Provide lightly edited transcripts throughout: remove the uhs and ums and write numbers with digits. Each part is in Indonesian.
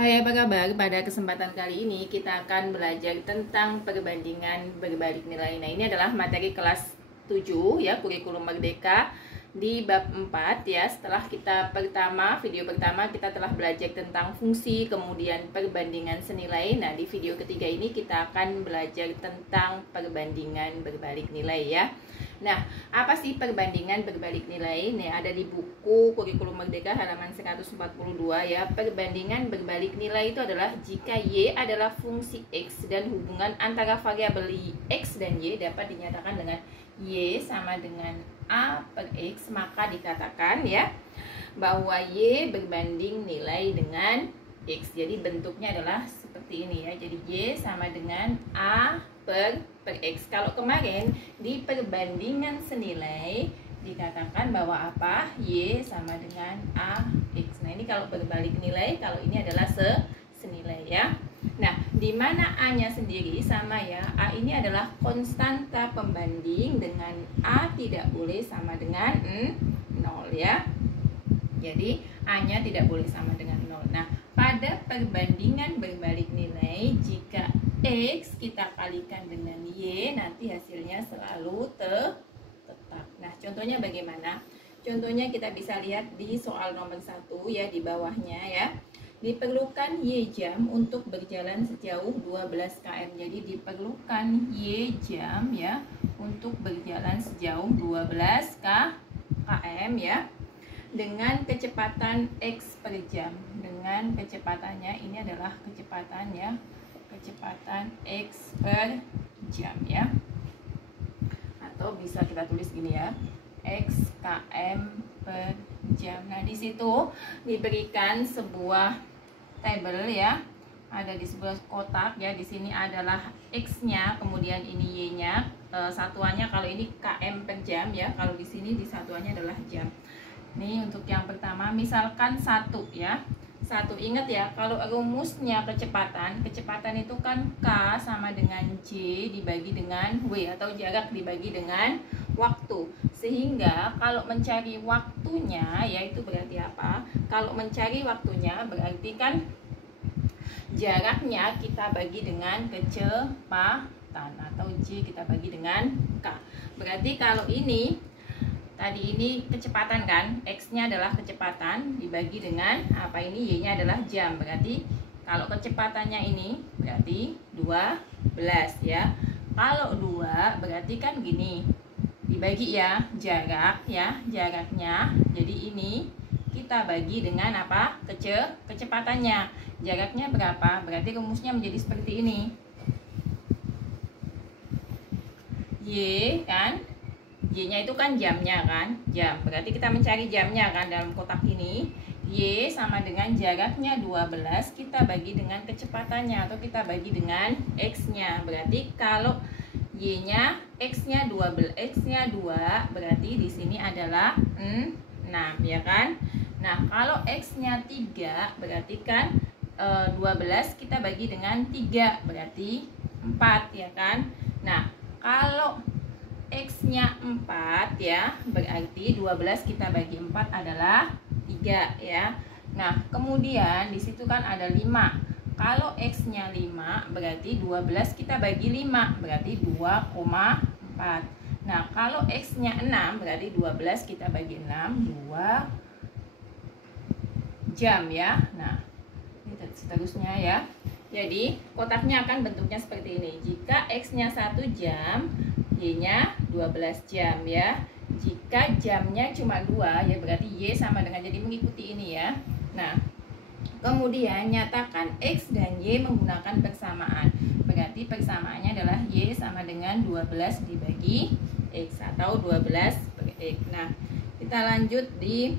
Hai, apa kabar? Pada kesempatan kali ini kita akan belajar tentang perbandingan berbalik nilai. Nah, ini adalah materi kelas 7 ya, kurikulum merdeka di bab 4 ya. Setelah kita video pertama kita telah belajar tentang fungsi, kemudian perbandingan senilai. Nah, di video ketiga ini kita akan belajar tentang perbandingan berbalik nilai ya. Nah, apa sih perbandingan berbalik nilai? Nih, ada di buku Kurikulum Merdeka halaman 142 ya. Perbandingan berbalik nilai itu adalah jika Y adalah fungsi X dan hubungan antara variabel X dan Y dapat dinyatakan dengan Y sama dengan A per X, maka dikatakan ya bahwa Y berbanding nilai dengan X. Jadi bentuknya adalah seperti ini ya. Jadi Y sama dengan A per X. Kalau kemarin di perbandingan senilai dikatakan bahwa apa? Y sama dengan A X. Nah, ini kalau berbalik nilai, kalau ini adalah senilai ya. Nah, di mana A-nya sendiri sama ya. A ini adalah konstanta pembanding, dengan A tidak boleh sama dengan 0 ya. Jadi A-nya tidak boleh sama dengan 0. Nah, pada perbandingan berbalik nilai, jika X kita kalikan dengan Y, nanti hasilnya selalu tetap. Nah, contohnya bagaimana? Contohnya kita bisa lihat di soal nomor 1 ya, di bawahnya ya. Diperlukan Y jam untuk berjalan sejauh 12 km. Jadi diperlukan Y jam ya untuk berjalan sejauh 12 km ya, dengan kecepatan X per jam. Dengan kecepatannya ini adalah kecepatan ya, kecepatan X per jam ya. Atau bisa kita tulis gini ya, X km per jam. Nah, di situ diberikan sebuah tabel ya, ada di sebuah kotak ya. Di sini adalah X-nya, kemudian ini Y-nya. Satuannya kalau ini km per jam ya, kalau di sini di satuannya adalah jam. Nih untuk yang pertama, misalkan 1 ya. 1, ingat ya, kalau rumusnya kecepatan itu kan K sama dengan J dibagi dengan W, atau jarak dibagi dengan waktu. Sehingga kalau mencari waktunya, yaitu berarti apa? Kalau mencari waktunya berarti kan jaraknya kita bagi dengan kecepatan, atau J kita bagi dengan K. Berarti kalau ini tadi ini kecepatan kan, X-nya adalah kecepatan dibagi dengan apa ini, Y-nya adalah jam. Berarti kalau kecepatannya ini berarti 12 ya. Kalau 2 berarti kan gini, dibagi ya jarak ya, jaraknya. Jadi ini kita bagi dengan apa? Kecepatannya. Jaraknya berapa? Berarti rumusnya menjadi seperti ini. Y kan, Y-nya itu kan jamnya kan, jam. Berarti kita mencari jamnya kan dalam kotak ini. Y sama dengan jaraknya 12, kita bagi dengan kecepatannya, atau kita bagi dengan X-nya. Berarti kalau Y-nya, X-nya 12, X-nya 2, berarti di sini adalah 6 ya kan. Nah, kalau X-nya 3, berarti kan 12 kita bagi dengan 3, berarti 4 ya kan. Nah, kalau X-nya 4 ya, berarti 12 kita bagi 4 adalah 3 ya. Nah, kemudian di situ kan ada 5. Kalau X-nya 5, berarti 12 kita bagi 5, berarti 2,4. Nah, kalau X-nya 6, berarti 12 kita bagi 6, 2 jam ya. Nah, ini seterusnya ya. Jadi, kotaknya akan bentuknya seperti ini. Jika X-nya 1 jam, Y-nya 12 jam ya. Jika jamnya cuma 2 ya, berarti Y sama dengan, jadi mengikuti ini ya. Nah, kemudian nyatakan X dan Y menggunakan persamaan. Berarti persamaannya adalah Y sama dengan 12 dibagi X, atau 12 per X. Nah, kita lanjut di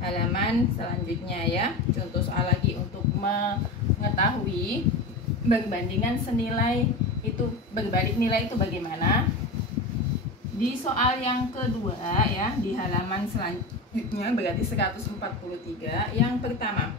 halaman selanjutnya ya. Contoh soal lagi untuk mengetahui perbandingan senilai itu, berbalik nilai itu bagaimana. Di soal yang kedua ya, di halaman selanjutnya berarti 143, yang pertama,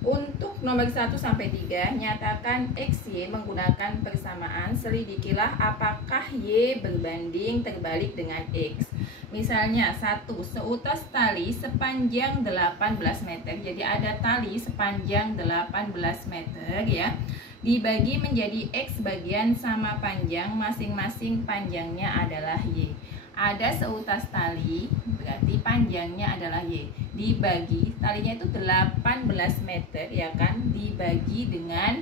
untuk nomor 1 sampai 3, nyatakan XY menggunakan persamaan. Selidikilah apakah Y berbanding terbalik dengan X. Misalnya 1, seutas tali sepanjang 18 meter. Jadi ada tali sepanjang 18 meter ya. Dibagi menjadi X bagian sama panjang, masing-masing panjangnya adalah Y. Ada seutas tali, berarti panjangnya adalah Y. Dibagi, talinya itu 18 meter ya kan, dibagi dengan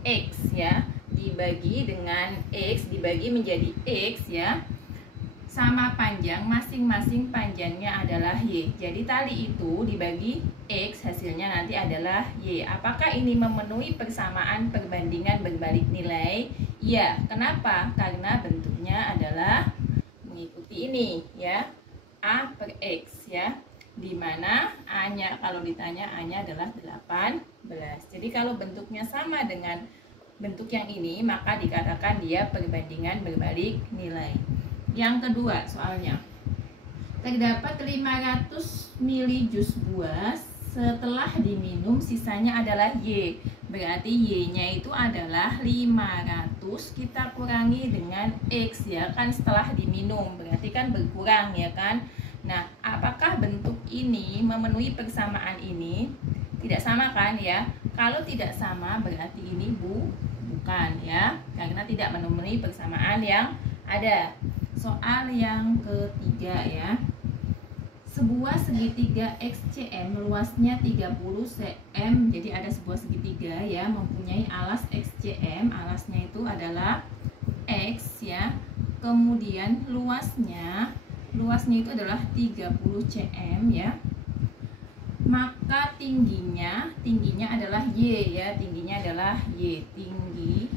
X ya. Dibagi dengan X, dibagi menjadi X ya. Sama panjang, masing-masing panjangnya adalah Y. Jadi tali itu dibagi X, hasilnya nanti adalah Y. Apakah ini memenuhi persamaan perbandingan berbalik nilai? Iya. Kenapa? Karena bentuknya adalah mengikuti ini ya, A per X ya, dimana A-nya kalau ditanya A-nya adalah 18. Jadi kalau bentuknya sama dengan bentuk yang ini, maka dikatakan dia perbandingan berbalik nilai. Yang kedua soalnya, terdapat 500 ml jus buah, setelah diminum sisanya adalah Y. Berarti Y-nya itu adalah 500, kita kurangi dengan X ya kan, setelah diminum berarti kan berkurang ya kan. Nah, apakah bentuk ini memenuhi persamaan ini? Tidak sama kan ya. Kalau tidak sama berarti ini bukan ya, karena tidak memenuhi persamaan yang ada. Soal yang ketiga ya, sebuah segitiga XCM luasnya 30 cm. Jadi ada sebuah segitiga ya, mempunyai alas XCM. Alasnya itu adalah X ya. Kemudian luasnya itu adalah 30 cm ya. Maka tingginya adalah Y ya. Tingginya adalah Y, tinggi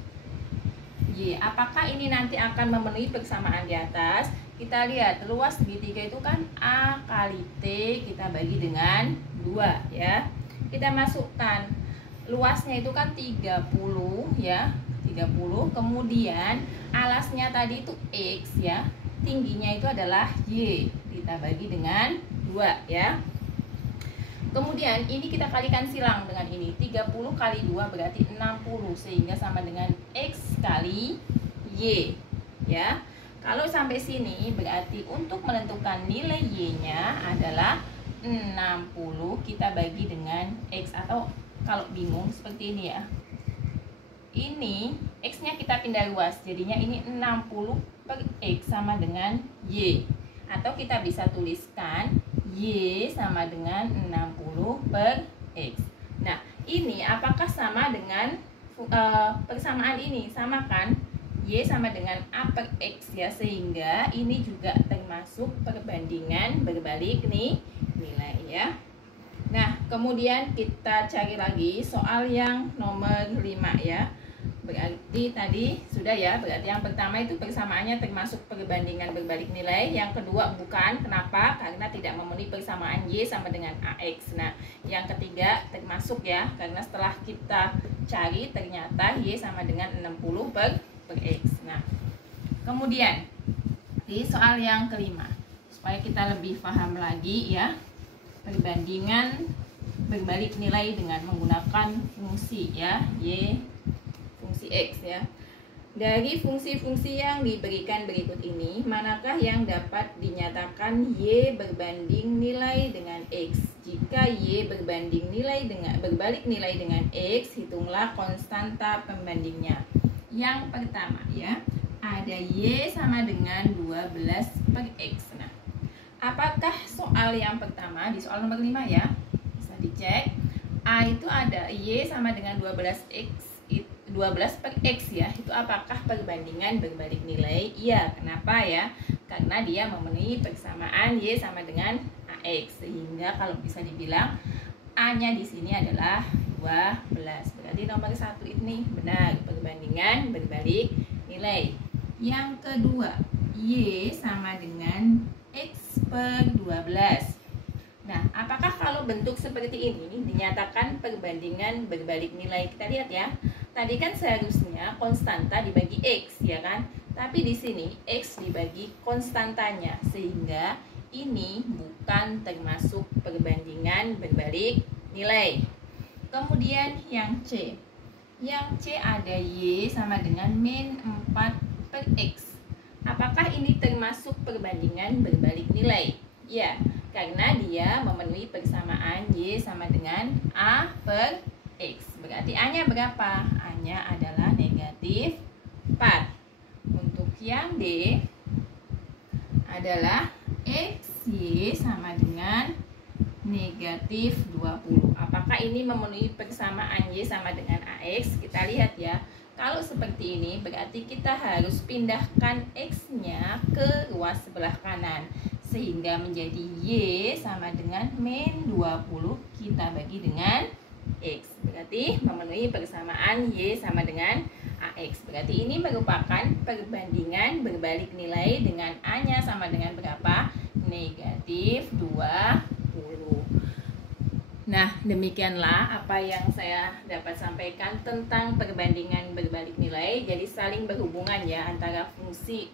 Y. Apakah ini nanti akan memenuhi persamaan di atas? Kita lihat, luas segitiga itu kan A kali T, kita bagi dengan 2 ya. Kita masukkan, luasnya itu kan 30 ya, 30. Kemudian alasnya tadi itu X ya, tingginya itu adalah Y, kita bagi dengan 2 ya. Kemudian ini kita kalikan silang dengan ini, 30 kali 2 berarti 60, sehingga sama dengan X kali Y ya. Kalau sampai sini berarti untuk menentukan nilai Y-nya adalah 60, kita bagi dengan X. Atau kalau bingung seperti ini ya, ini X-nya kita pindah luas, jadinya ini 60 per X sama dengan Y. Atau kita bisa tuliskan Y sama dengan 60 per X. Nah, ini apakah sama dengan persamaan ini? Sama kan? Y sama dengan A per X ya, sehingga ini juga termasuk perbandingan berbalik nih nilai ya. Nah, kemudian kita cari lagi soal yang nomor 5 ya. Berarti tadi sudah ya, berarti yang pertama itu persamaannya termasuk perbandingan berbalik nilai. Yang kedua bukan, kenapa? Karena tidak memenuhi persamaan Y sama dengan AX. Nah, yang ketiga termasuk ya, karena setelah kita cari ternyata Y sama dengan 60 per X. Nah, kemudian di soal yang kelima, supaya kita lebih paham lagi ya, perbandingan berbalik nilai dengan menggunakan fungsi ya, Y fungsi X ya. Dari fungsi-fungsi yang diberikan berikut ini, manakah yang dapat dinyatakan Y berbanding nilai dengan X? Jika Y berbanding nilai dengan berbalik nilai dengan X, hitunglah konstanta pembandingnya. Yang pertama ya, ada Y sama dengan 12 per X. Nah, apakah soal yang pertama di soal nomor 5 ya? Bisa dicek. A itu ada Y sama dengan 12 per X ya. Itu apakah perbandingan berbalik nilai? Iya. Kenapa ya? Karena dia memenuhi persamaan Y sama dengan AX, sehingga kalau bisa dibilang A-nya di sini adalah 12. Berarti nomor 1 ini benar, perbandingan berbalik nilai. Yang kedua, Y sama dengan X per 12. Nah, apakah kalau bentuk seperti ini dinyatakan perbandingan berbalik nilai? Kita lihat ya. Tadi kan seharusnya konstanta dibagi X ya kan? Tapi di sini X dibagi konstantanya, sehingga ini bukan termasuk perbandingan berbalik nilai. Kemudian yang C. Yang C ada Y sama dengan min 4 per X. Apakah ini termasuk perbandingan berbalik nilai? Ya, karena dia memenuhi persamaan Y sama dengan A per X. Berarti A-nya berapa? A-nya adalah negatif 4. Untuk yang D adalah XY sama dengan negatif 20. Apakah ini memenuhi persamaan Y sama dengan AX? Kita lihat ya. Kalau seperti ini berarti kita harus pindahkan X-nya ke ruas sebelah kanan, sehingga menjadi Y sama dengan min 20 kita bagi dengan X. Berarti memenuhi persamaan Y sama dengan AX. Berarti ini merupakan perbandingan berbalik nilai dengan A-nya sama dengan berapa? Negatif 20. Nah, demikianlah apa yang saya dapat sampaikan tentang perbandingan berbalik nilai. Jadi saling berhubungan ya antara fungsi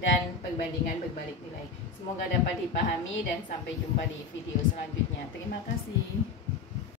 dan perbandingan berbalik nilai. Semoga dapat dipahami dan sampai jumpa di video selanjutnya. Terima kasih.